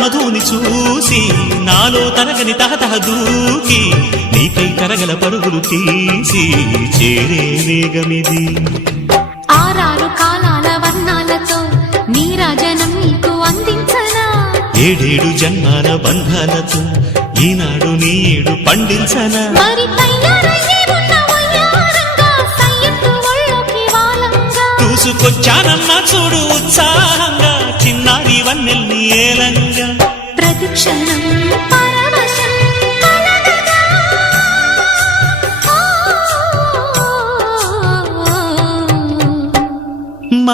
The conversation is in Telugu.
మధుని చూసి నాలో తరగని తహతహ దూకి నీకై తరగల పరుగులు తీసి చేరే వేగమిది. ఆరారు కాలాల వర్ణాలతో నీరాజనం నీకు అందించనా, ఏడేడు జన్మాల బంధాలతో ఈనాడు నీడు పండించనా. మరి తయారయ్యే ఉన్న వయ్యారంగా సయ్యత్తు ఒళ్ళోకి వాలంగా చూసుకొచ్చానమ్మా చూడు ఉత్సాహంగా చిన్నారి వన్నెల్ని ఏలంగా. ప్రతిక్షణం